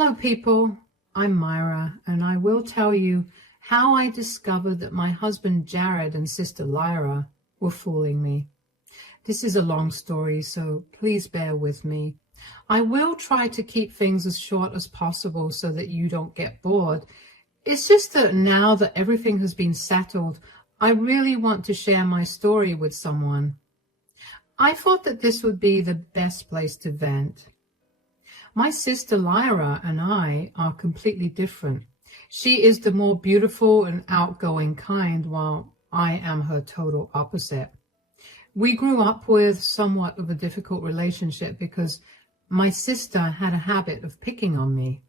Hello, people. I'm Myra, and I will tell you how I discovered that my husband Jared and sister Lyra were fooling me. This is a long story, so please bear with me. I will try to keep things as short as possible so that you don't get bored. It's just that now that everything has been settled, I really want to share my story with someone. I thought that this would be the best place to vent. My sister Lyra and I are completely different. She is the more beautiful and outgoing kind, while I am her total opposite. We grew up with somewhat of a difficult relationship because my sister had a habit of picking on me.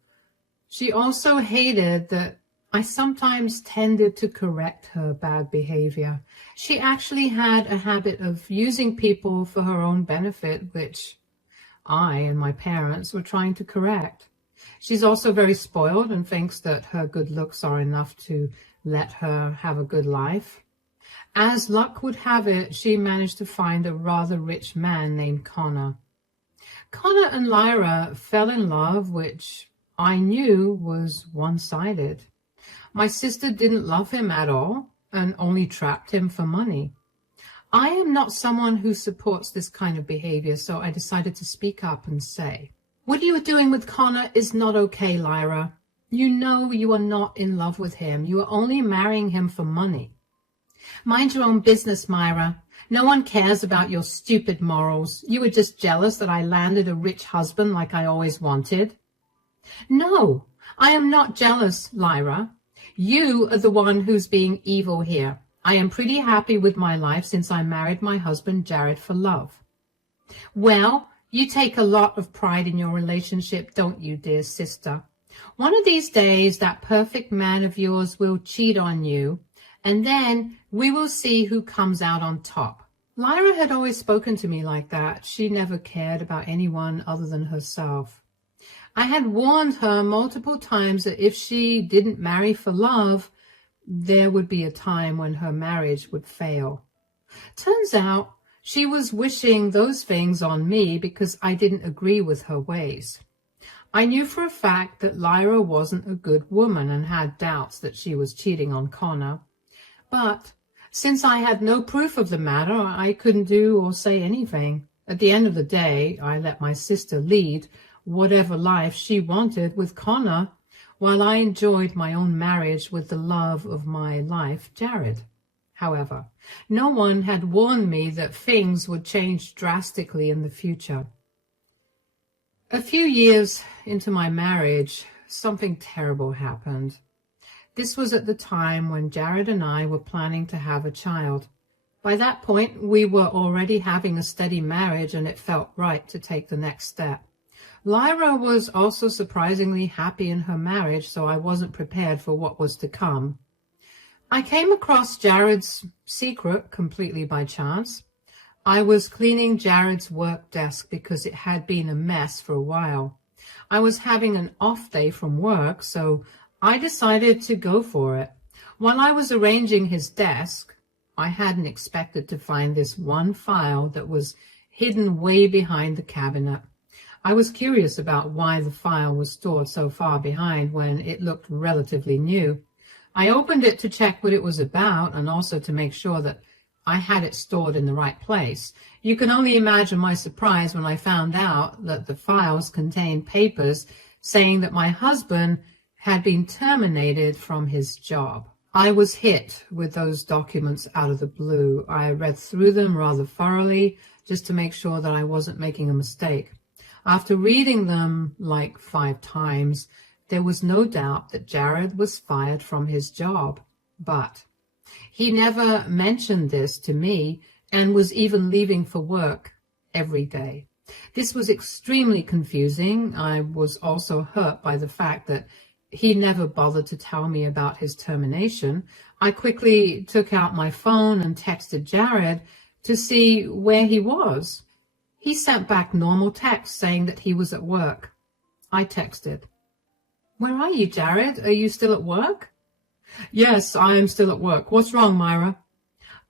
She also hated that I sometimes tended to correct her bad behavior. She actually had a habit of using people for her own benefit, which I and my parents were trying to correct. She's also very spoiled and thinks that her good looks are enough to let her have a good life. As luck would have it, she managed to find a rather rich man named Connor. Connor and Lyra fell in love, which I knew was one-sided. My sister didn't love him at all and only trapped him for money. I am not someone who supports this kind of behavior, so I decided to speak up and say, "What you are doing with Connor is not okay, Lyra. You know you are not in love with him. You are only marrying him for money." "Mind your own business, Myra. No one cares about your stupid morals. You were just jealous that I landed a rich husband like I always wanted." "No, I am not jealous, Lyra. You are the one who's being evil here. I am pretty happy with my life since I married my husband Jared for love." "Well, you take a lot of pride in your relationship, don't you, dear sister? One of these days, that perfect man of yours will cheat on you, and then we will see who comes out on top." Lyra had always spoken to me like that. She never cared about anyone other than herself. I had warned her multiple times that if she didn't marry for love, there would be a time when her marriage would fail. Turns out she was wishing those things on me because I didn't agree with her ways. I knew for a fact that Lyra wasn't a good woman and had doubts that she was cheating on Connor. But since I had no proof of the matter, I couldn't do or say anything. At the end of the day, I let my sister lead whatever life she wanted with Connor, while I enjoyed my own marriage with the love of my life, Jared. However, no one had warned me that things would change drastically in the future. A few years into my marriage, something terrible happened. This was at the time when Jared and I were planning to have a child. By that point, we were already having a steady marriage, and it felt right to take the next step. Lyra was also surprisingly happy in her marriage, so I wasn't prepared for what was to come. I came across Jared's secret completely by chance. I was cleaning Jared's work desk because it had been a mess for a while. I was having an off day from work, so I decided to go for it. While I was arranging his desk, I hadn't expected to find this one file that was hidden way behind the cabinet. I was curious about why the file was stored so far behind when it looked relatively new. I opened it to check what it was about and also to make sure that I had it stored in the right place. You can only imagine my surprise when I found out that the files contained papers saying that my husband had been terminated from his job. I was hit with those documents out of the blue. I read through them rather thoroughly just to make sure that I wasn't making a mistake. After reading them like 5 times, there was no doubt that Jared was fired from his job. But he never mentioned this to me and was even leaving for work every day. This was extremely confusing. I was also hurt by the fact that he never bothered to tell me about his termination. I quickly took out my phone and texted Jared to see where he was. He sent back normal text saying that he was at work. I texted, "Where are you, Jared? Are you still at work?" "Yes, I am still at work. What's wrong, Myra?"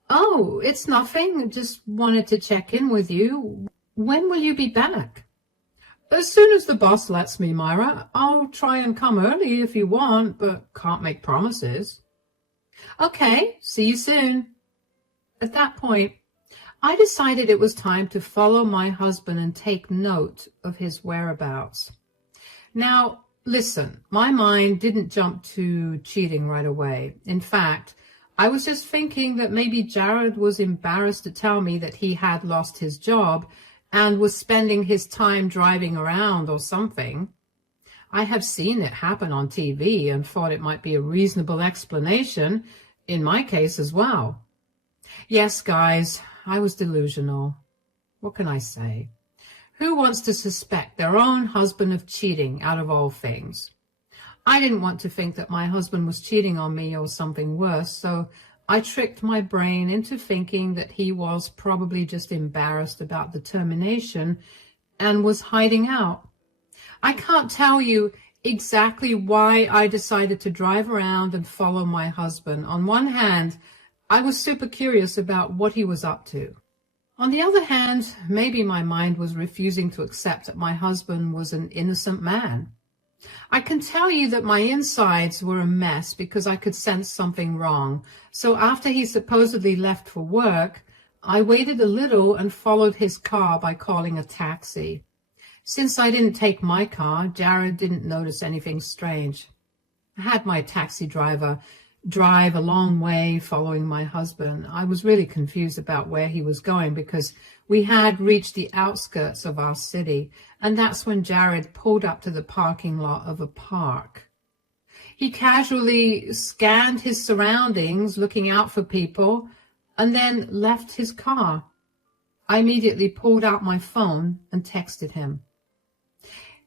"Oh, it's nothing. Just wanted to check in with you. When will you be back?" As soon as the boss lets me, Myra. I'll try and come early if you want, but can't make promises. Okay, see you soon. At that point, I decided it was time to follow my husband and take note of his whereabouts. Now, listen, my mind didn't jump to cheating right away. In fact, I was just thinking that maybe Jared was embarrassed to tell me that he had lost his job and was spending his time driving around or something. I have seen it happen on TV and thought it might be a reasonable explanation in my case as well. Yes, guys, I was delusional. What can I say? Who wants to suspect their own husband of cheating out of all things? I didn't want to think that my husband was cheating on me or something worse, so I tricked my brain into thinking that he was probably just embarrassed about the termination and was hiding out. I can't tell you exactly why I decided to drive around and follow my husband. On one hand, I was super curious about what he was up to. On the other hand, maybe my mind was refusing to accept that my husband was an innocent man. I can tell you that my insides were a mess because I could sense something wrong. So after he supposedly left for work, I waited a little and followed his car by calling a taxi. Since I didn't take my car, Jared didn't notice anything strange. I had my taxi driver drive a long way following my husband. I was really confused about where he was going because we had reached the outskirts of our city, and that's when Jared pulled up to the parking lot of a park. He casually scanned his surroundings, looking out for people, and then left his car. I immediately pulled out my phone and texted him.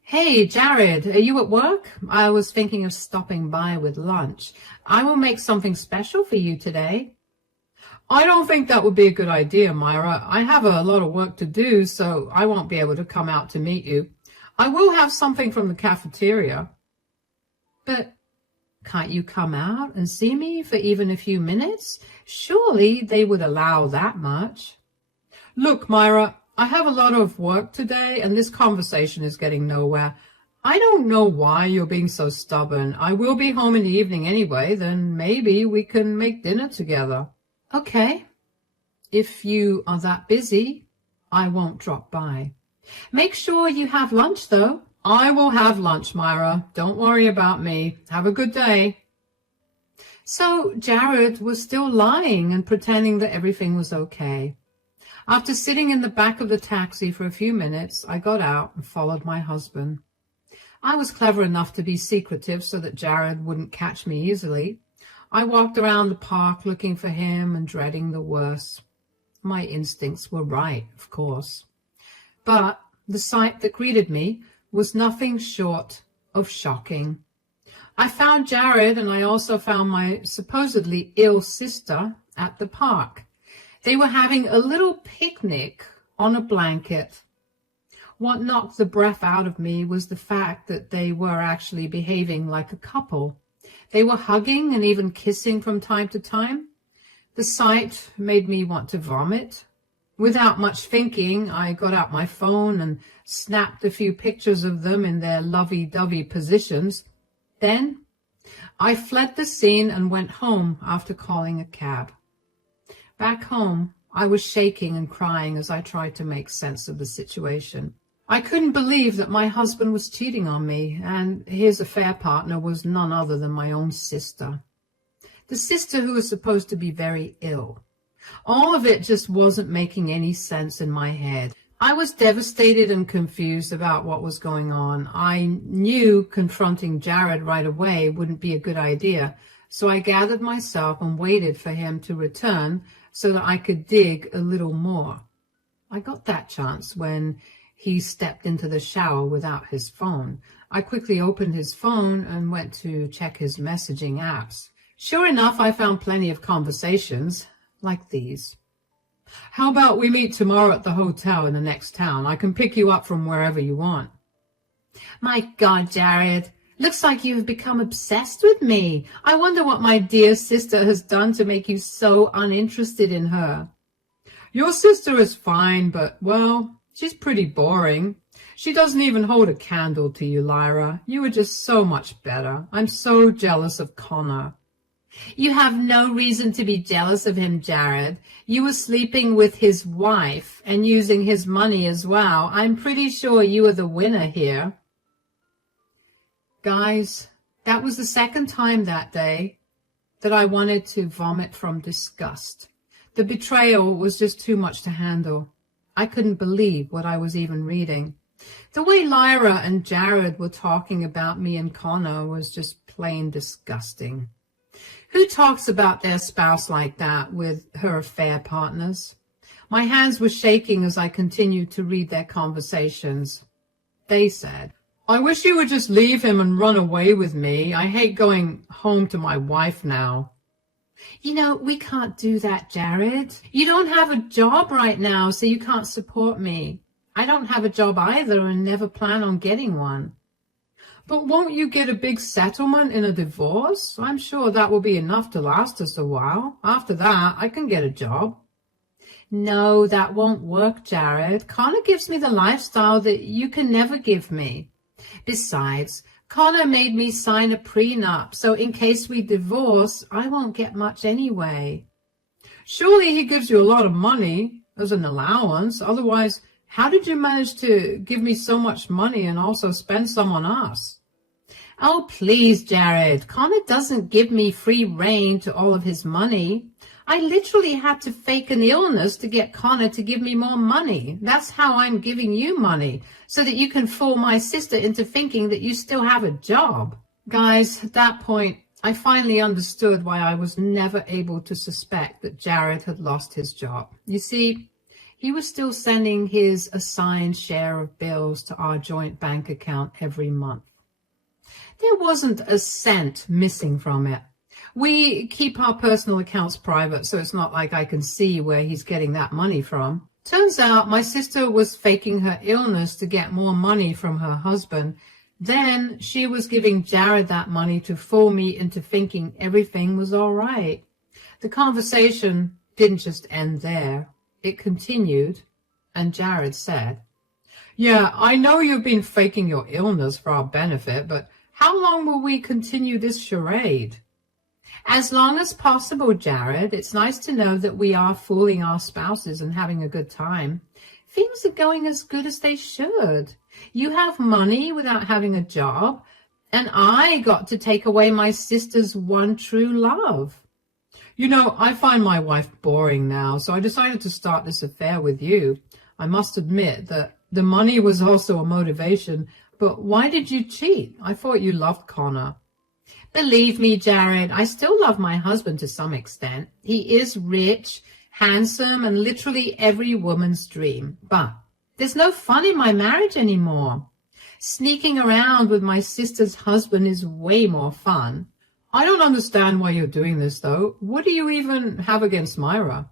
Hey, Jared, are you at work? I was thinking of stopping by with lunch. I will make something special for you today. I don't think that would be a good idea, Myra. I have a lot of work to do, so I won't be able to come out to meet you. I will have something from the cafeteria. But can't you come out and see me for even a few minutes? Surely they would allow that much. Look, Myra, I have a lot of work today, and this conversation is getting nowhere. I don't know why you're being so stubborn. I will be home in the evening anyway, then maybe we can make dinner together. Okay. If you are that busy, I won't drop by. Make sure you have lunch, though. I will have lunch, Myra. Don't worry about me. Have a good day. So Jared was still lying and pretending that everything was okay. After sitting in the back of the taxi for a few minutes, I got out and followed my husband. I was clever enough to be secretive so that Jared wouldn't catch me easily. I walked around the park looking for him and dreading the worst. My instincts were right, of course. But the sight that greeted me was nothing short of shocking. I found Jared, and I also found my supposedly ill sister at the park. They were having a little picnic on a blanket. What knocked the breath out of me was the fact that they were actually behaving like a couple. They were hugging and even kissing from time to time. The sight made me want to vomit. Without much thinking, I got out my phone and snapped a few pictures of them in their lovey-dovey positions. Then I fled the scene and went home after calling a cab. Back home, I was shaking and crying as I tried to make sense of the situation. I couldn't believe that my husband was cheating on me, and his affair partner was none other than my own sister. The sister who was supposed to be very ill. All of it just wasn't making any sense in my head. I was devastated and confused about what was going on. I knew confronting Jared right away wouldn't be a good idea, so I gathered myself and waited for him to return so that I could dig a little more. I got that chance when he stepped into the shower without his phone. I quickly opened his phone and went to check his messaging apps. Sure enough, I found plenty of conversations like these. How about we meet tomorrow at the hotel in the next town? I can pick you up from wherever you want. My God, Jared. Looks like you've become obsessed with me. I wonder what my dear sister has done to make you so uninterested in her. Your sister is fine, but, well, she's pretty boring. She doesn't even hold a candle to you, Lyra. You are just so much better. I'm so jealous of Connor. You have no reason to be jealous of him, Jared. You were sleeping with his wife and using his money as well. I'm pretty sure you are the winner here. Guys, that was the second time that day that I wanted to vomit from disgust. The betrayal was just too much to handle. I couldn't believe what I was even reading. The way Lyra and Jared were talking about me and Connor was just plain disgusting. Who talks about their spouse like that with her affair partners? My hands were shaking as I continued to read their conversations. They said, I wish you would just leave him and run away with me. I hate going home to my wife now. You know, we can't do that, Jared. You don't have a job right now, so you can't support me. I don't have a job either and never plan on getting one. But won't you get a big settlement in a divorce? I'm sure that will be enough to last us a while. After that, I can get a job. No, that won't work, Jared. Connor gives me the lifestyle that you can never give me. Besides, Connor made me sign a prenup, so in case we divorce, I won't get much anyway. Surely he gives you a lot of money as an allowance. Otherwise, how did you manage to give me so much money and also spend some on us? Oh, please, Jared. Connor doesn't give me free rein to all of his money. I literally had to fake an illness to get Connor to give me more money. That's how I'm giving you money, so that you can fool my sister into thinking that you still have a job. Guys, at that point, I finally understood why I was never able to suspect that Jared had lost his job. You see, he was still sending his assigned share of bills to our joint bank account every month. There wasn't a cent missing from it. We keep our personal accounts private, so it's not like I can see where he's getting that money from. Turns out my sister was faking her illness to get more money from her husband. Then she was giving Jared that money to fool me into thinking everything was all right. The conversation didn't just end there. It continued, and Jared said, Yeah, I know you've been faking your illness for our benefit, but how long will we continue this charade? As long as possible, Jared. It's nice to know that we are fooling our spouses and having a good time. Things are going as good as they should. You have money without having a job, and I got to take away my sister's one true love. You know, I find my wife boring now, so I decided to start this affair with you. I must admit that the money was also a motivation, but why did you cheat? I thought you loved Connor. Believe me, Jared, I still love my husband to some extent. He is rich, handsome, and literally every woman's dream. But there's no fun in my marriage anymore. Sneaking around with my sister's husband is way more fun. I don't understand why you're doing this, though. What do you even have against Myra?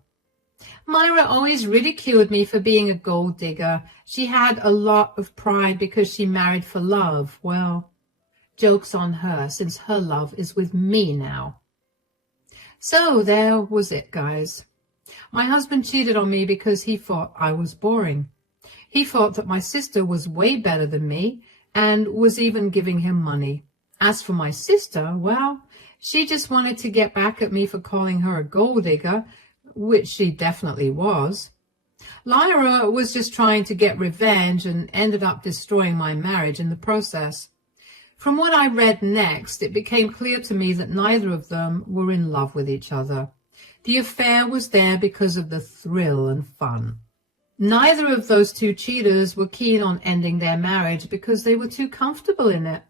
Myra always ridiculed me for being a gold digger. She had a lot of pride because she married for love. Well, joke's on her, since her love is with me now. So there was it, guys. My husband cheated on me because he thought I was boring. He thought that my sister was way better than me and was even giving him money. As for my sister, well, she just wanted to get back at me for calling her a gold digger, which she definitely was. Lyra was just trying to get revenge and ended up destroying my marriage in the process. From what I read next, it became clear to me that neither of them were in love with each other. The affair was there because of the thrill and fun. Neither of those two cheaters were keen on ending their marriage because they were too comfortable in it.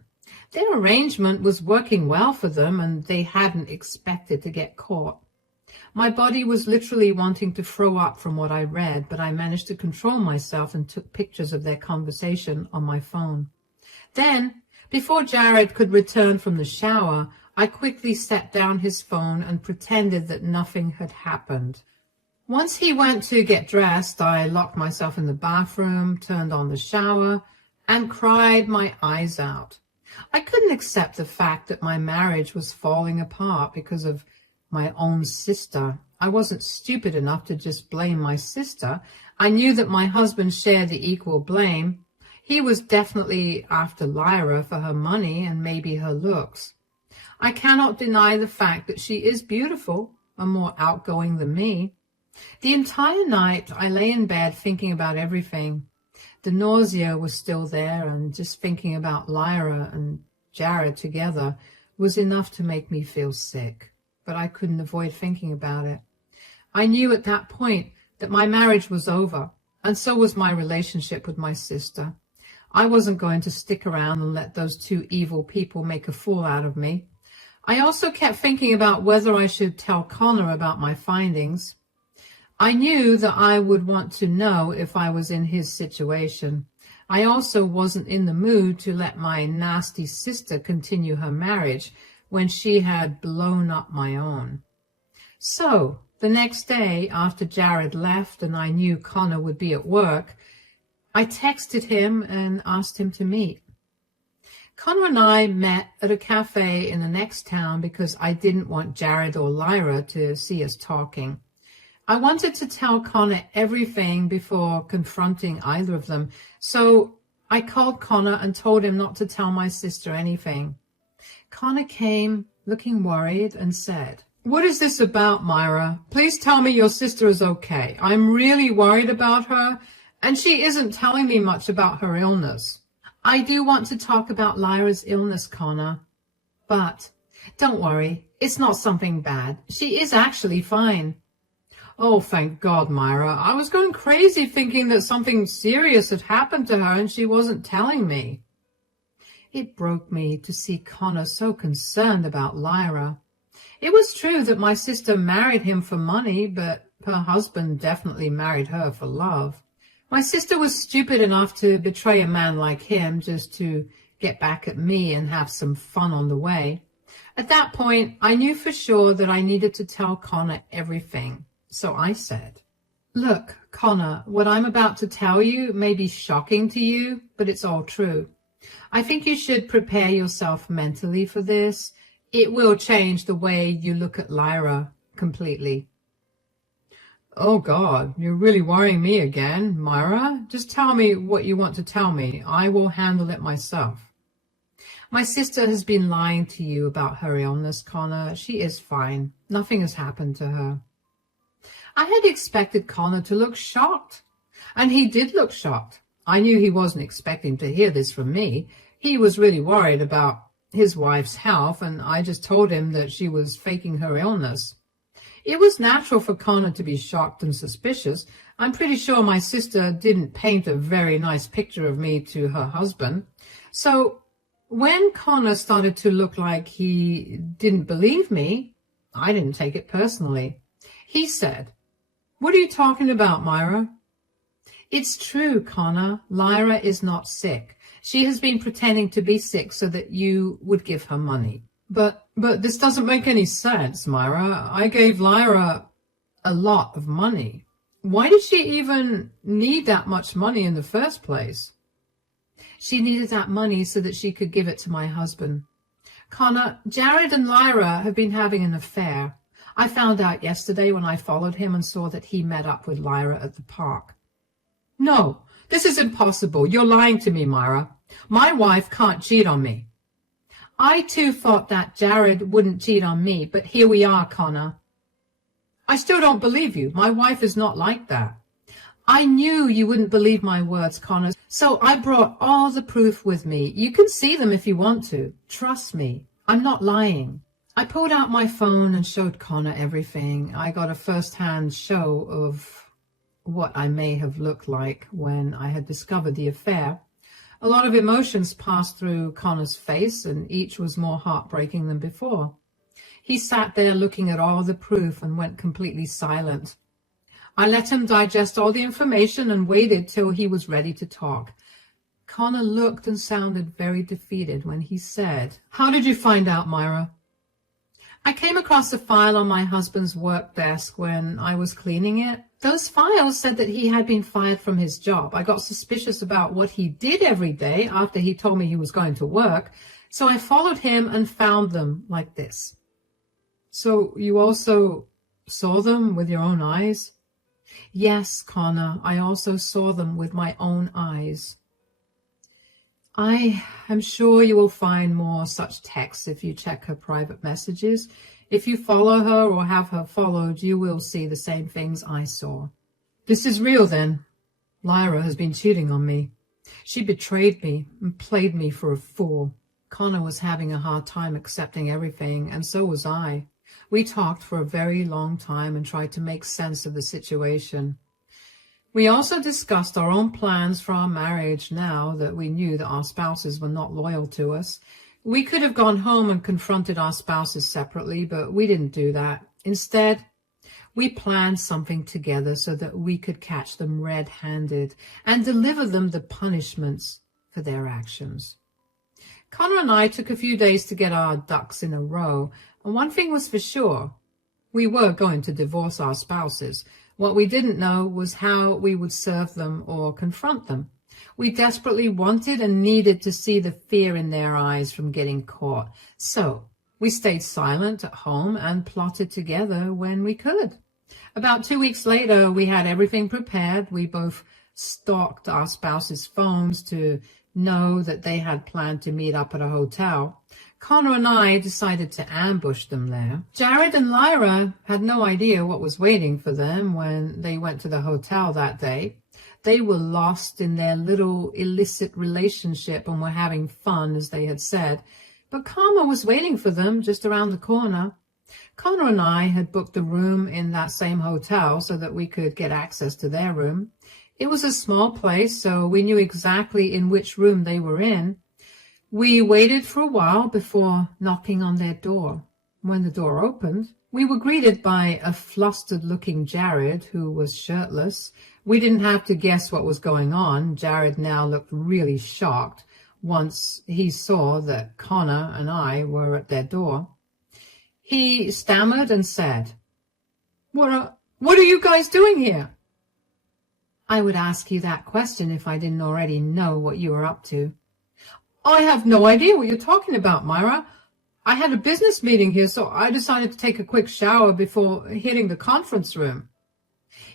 Their arrangement was working well for them, and they hadn't expected to get caught. My body was literally wanting to throw up from what I read, but I managed to control myself and took pictures of their conversation on my phone. Then, before Jared could return from the shower, I quickly set down his phone and pretended that nothing had happened. Once he went to get dressed, I locked myself in the bathroom, turned on the shower, and cried my eyes out. I couldn't accept the fact that my marriage was falling apart because of my own sister. I wasn't stupid enough to just blame my sister. I knew that my husband shared the equal blame. He was definitely after Lyra for her money and maybe her looks. I cannot deny the fact that she is beautiful and more outgoing than me. The entire night I lay in bed thinking about everything. The nausea was still there, and just thinking about Lyra and Jared together was enough to make me feel sick, but I couldn't avoid thinking about it. I knew at that point that my marriage was over, and so was my relationship with my sister. I wasn't going to stick around and let those two evil people make a fool out of me. I also kept thinking about whether I should tell Connor about my findings. I knew that I would want to know if I was in his situation. I also wasn't in the mood to let my nasty sister continue her marriage when she had blown up my own. So, the next day, after Jared left and I knew Connor would be at work, I texted him and asked him to meet. Connor and I met at a cafe in the next town because I didn't want Jared or Lyra to see us talking. I wanted to tell Connor everything before confronting either of them, so I called Connor and told him not to tell my sister anything. Connor came looking worried and said, "What is this about, Myra? Please tell me your sister is okay. I'm really worried about her, and she isn't telling me much about her illness." "I do want to talk about Lyra's illness, Connor, but don't worry, it's not something bad. She is actually fine." "Oh, thank God, Myra. I was going crazy thinking that something serious had happened to her and she wasn't telling me." It broke me to see Connor so concerned about Lyra. It was true that my sister married him for money, but her husband definitely married her for love. My sister was stupid enough to betray a man like him just to get back at me and have some fun on the way. At that point, I knew for sure that I needed to tell Connor everything. So I said, "Look, Connor, what I'm about to tell you may be shocking to you, but it's all true. I think you should prepare yourself mentally for this. It will change the way you look at Lyra completely." "Oh God, you're really worrying me again, Myra. Just tell me what you want to tell me. I will handle it myself." "My sister has been lying to you about her illness, Connor. She is fine. Nothing has happened to her." I had expected Connor to look shocked, and he did look shocked. I knew he wasn't expecting to hear this from me. He was really worried about his wife's health, and I just told him that she was faking her illness. It was natural for Connor to be shocked and suspicious. I'm pretty sure my sister didn't paint a very nice picture of me to her husband. So when Connor started to look like he didn't believe me, I didn't take it personally. He said, "What are you talking about, Myra?" "It's true, Connor. Lyra is not sick. She has been pretending to be sick so that you would give her money." But this doesn't make any sense, Myra. I gave Lyra a lot of money. Why did she even need that much money in the first place?" "She needed that money so that she could give it to my husband. Connor, Jared and Lyra have been having an affair. I found out yesterday when I followed him and saw that he met up with Lyra at the park." "No, this is impossible. You're lying to me, Myra. My wife can't cheat on me." "I too thought that Jared wouldn't cheat on me, but here we are, Connor." "I still don't believe you. My wife is not like that." "I knew you wouldn't believe my words, Connor, so I brought all the proof with me. You can see them if you want to. Trust me, I'm not lying." I pulled out my phone and showed Connor everything. I got a first-hand show of what I may have looked like when I had discovered the affair. A lot of emotions passed through Connor's face, and each was more heartbreaking than before. He sat there looking at all the proof and went completely silent. I let him digest all the information and waited till he was ready to talk. Connor looked and sounded very defeated when he said, "How did you find out, Myra?" "I came across a file on my husband's work desk when I was cleaning it. Those files said that he had been fired from his job. I got suspicious about what he did every day after he told me he was going to work, so I followed him and found them like this." "So you also saw them with your own eyes?" "Yes, Connor, I also saw them with my own eyes." I am sure you will find more such texts if you check her private messages. If you follow her or have her followed, you will see the same things I saw. This is real, then. Lyra has been cheating on me. She betrayed me and played me for a fool. Connor was having a hard time accepting everything, and so was I. We talked for a very long time and tried to make sense of the situation. We also discussed our own plans for our marriage now that we knew that our spouses were not loyal to us. We could have gone home and confronted our spouses separately, but we didn't do that. Instead, we planned something together so that we could catch them red-handed and deliver them the punishments for their actions. Connor and I took a few days to get our ducks in a row, and one thing was for sure. We were going to divorce our spouses. What we didn't know was how we would serve them or confront them. We desperately wanted and needed to see the fear in their eyes from getting caught. So we stayed silent at home and plotted together when we could. About 2 weeks later, we had everything prepared. We both stalked our spouses' phones to know that they had planned to meet up at a hotel. Connor and I decided to ambush them there. Jared and Lyra had no idea what was waiting for them when they went to the hotel that day. They were lost in their little illicit relationship and were having fun, as they had said. But karma was waiting for them just around the corner. Connor and I had booked a room in that same hotel so that we could get access to their room. It was a small place, so we knew exactly in which room they were in. We waited for a while before knocking on their door. When the door opened, we were greeted by a flustered-looking Jared who was shirtless. We didn't have to guess what was going on. Jared now looked really shocked once he saw that Connor and I were at their door. He stammered and said, What are you guys doing here? I would ask you that question if I didn't already know what you were up to. I have no idea what you're talking about, Myra. I had a business meeting here, so I decided to take a quick shower before hitting the conference room.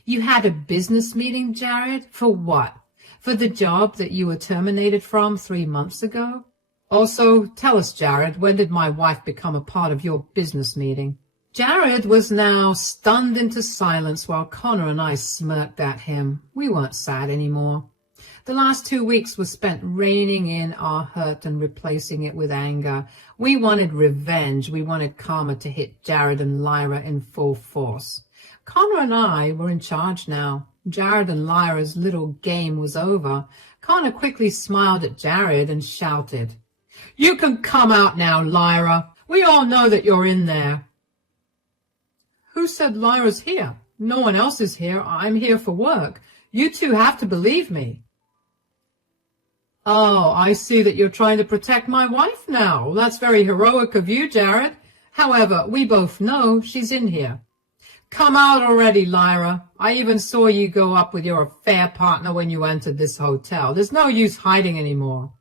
You had a business meeting, Jared? For what? For the job that you were terminated from 3 months ago? Also, tell us, Jared, when did my wife become a part of your business meeting? Jared was now stunned into silence while Connor and I smirked at him. We weren't sad anymore. The last 2 weeks were spent reining in our hurt and replacing it with anger. We wanted revenge. We wanted karma to hit Jared and Lyra in full force. Connor and I were in charge now. Jared and Lyra's little game was over. Connor quickly smiled at Jared and shouted, You can come out now, Lyra. We all know that you're in there. Who said Lyra's here? No one else is here. I'm here for work. You two have to believe me. Oh, I see that you're trying to protect my wife now. That's very heroic of you, Jared. However, we both know she's in here. Come out already, Lyra. I even saw you go up with your affair partner when you entered this hotel. There's no use hiding anymore.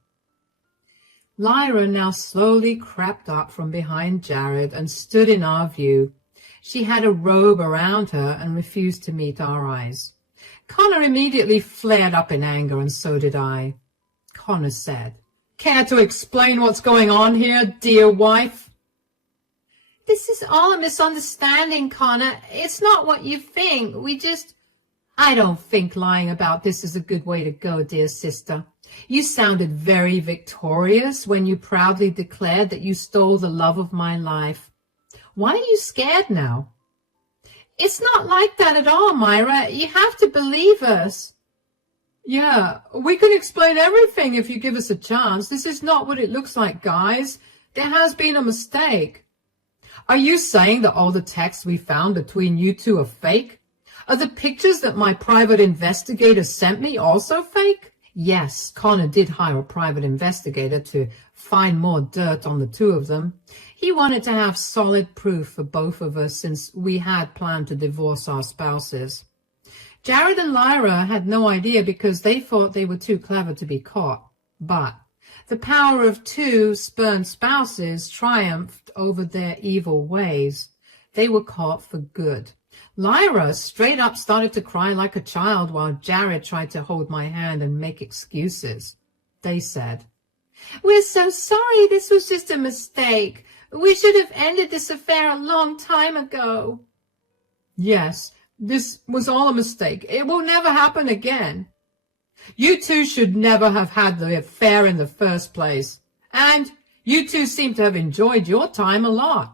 Lyra now slowly crept up from behind Jared and stood in our view. She had a robe around her and refused to meet our eyes. Connor immediately flared up in anger, and so did I. Connor said, Care to explain what's going on here, dear wife? This is all a misunderstanding, Connor. It's not what you think. I don't think lying about this is a good way to go, dear sister. You sounded very victorious when you proudly declared that you stole the love of my life. Why are you scared now? It's not like that at all, Myra. You have to believe us. Yeah, we can explain everything if you give us a chance. This is not what it looks like, guys. There has been a mistake. Are you saying that all the texts we found between you two are fake? Are the pictures that my private investigator sent me also fake? Yes, Connor did hire a private investigator to find more dirt on the two of them. He wanted to have solid proof for both of us since we had planned to divorce our spouses. Jared and Lyra had no idea because they thought they were too clever to be caught. But the power of two spurned spouses triumphed over their evil ways. They were caught for good. Lyra straight up started to cry like a child while Jared tried to hold my hand and make excuses. They said, We're so sorry. This was just a mistake. We should have ended this affair a long time ago. Yes, this was all a mistake. It will never happen again. You two should never have had the affair in the first place. And you two seem to have enjoyed your time a lot.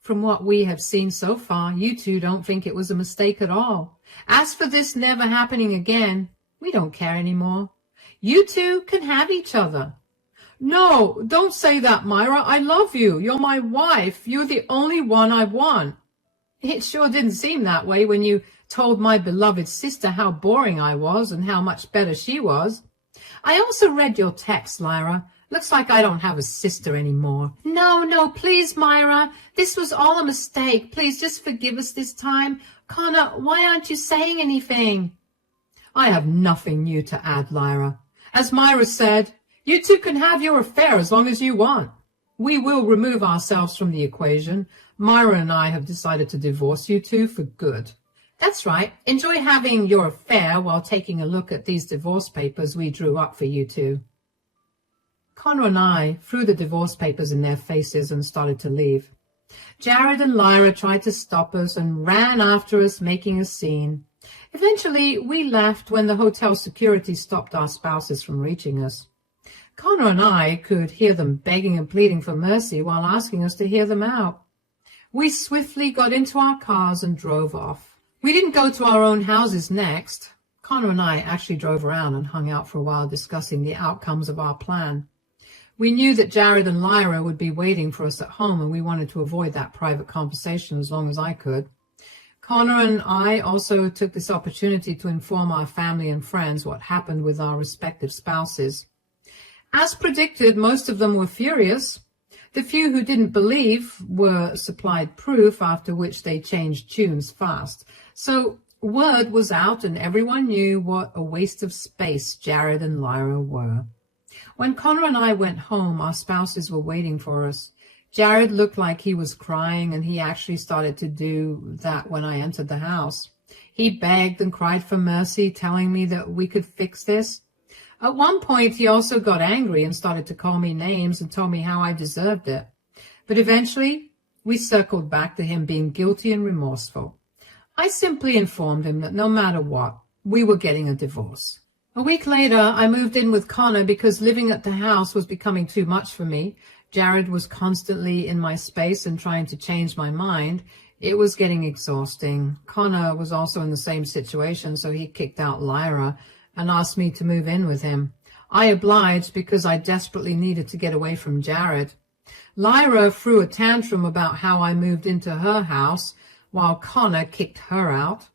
From what we have seen so far, you two don't think it was a mistake at all. As for this never happening again, we don't care anymore. You two can have each other. No, don't say that, Myra. I love you. You're my wife. You're the only one I want. It sure didn't seem that way when you told my beloved sister how boring I was and how much better she was. I also read your text, Lyra. Looks like I don't have a sister anymore. No, please, Myra. This was all a mistake. Please just forgive us this time. Connor, why aren't you saying anything? I have nothing new to add, Lyra. As Myra said, you two can have your affair as long as you want. We will remove ourselves from the equation. Myra and I have decided to divorce you two for good. That's right. Enjoy having your affair while taking a look at these divorce papers we drew up for you two. Connor and I threw the divorce papers in their faces and started to leave. Jared and Lyra tried to stop us and ran after us, making a scene. Eventually, we left when the hotel security stopped our spouses from reaching us. Connor and I could hear them begging and pleading for mercy while asking us to hear them out. We swiftly got into our cars and drove off. We didn't go to our own houses next. Connor and I actually drove around and hung out for a while discussing the outcomes of our plan. We knew that Jared and Lyra would be waiting for us at home, and we wanted to avoid that private conversation as long as I could. Connor and I also took this opportunity to inform our family and friends what happened with our respective spouses. As predicted, most of them were furious. The few who didn't believe were supplied proof, after which they changed tunes fast. So word was out and everyone knew what a waste of space Jared and Lyra were. When Connor and I went home, our spouses were waiting for us. Jared looked like he was crying, and he actually started to do that when I entered the house. He begged and cried for mercy, telling me that we could fix this. At one point, he also got angry and started to call me names and told me how I deserved it. But eventually, we circled back to him being guilty and remorseful. I simply informed him that no matter what, we were getting a divorce. A week later, I moved in with Connor because living at the house was becoming too much for me. Jared was constantly in my space and trying to change my mind. It was getting exhausting. Connor was also in the same situation, so he kicked out Lyra and asked me to move in with him. I obliged because I desperately needed to get away from Jared. Lyra threw a tantrum about how I moved into her house while Connor kicked her out.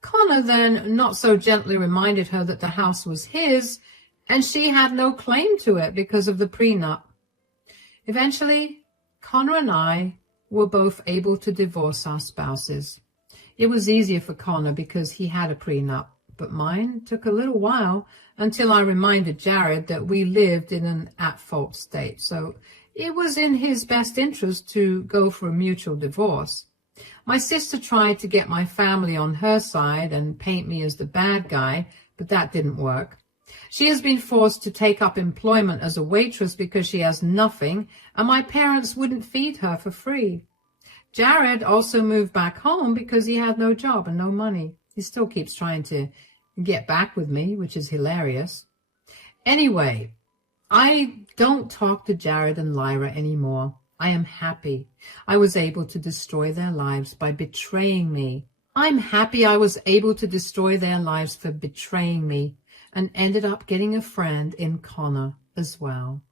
Connor then not so gently reminded her that the house was his and she had no claim to it because of the prenup. Eventually, Connor and I were both able to divorce our spouses. It was easier for Connor because he had a prenup, but mine took a little while until I reminded Jared that we lived in an at-fault state, so it was in his best interest to go for a mutual divorce. My sister tried to get my family on her side and paint me as the bad guy, but that didn't work. She has been forced to take up employment as a waitress because she has nothing, and my parents wouldn't feed her for free. Jared also moved back home because he had no job and no money. He still keeps trying to get back with me, which is hilarious. Anyway, I don't talk to Jared and Lyra anymore. I am happy I was able to destroy their lives by betraying me. I'm happy I was able to destroy their lives for betraying me and ended up getting a friend in Connor as well.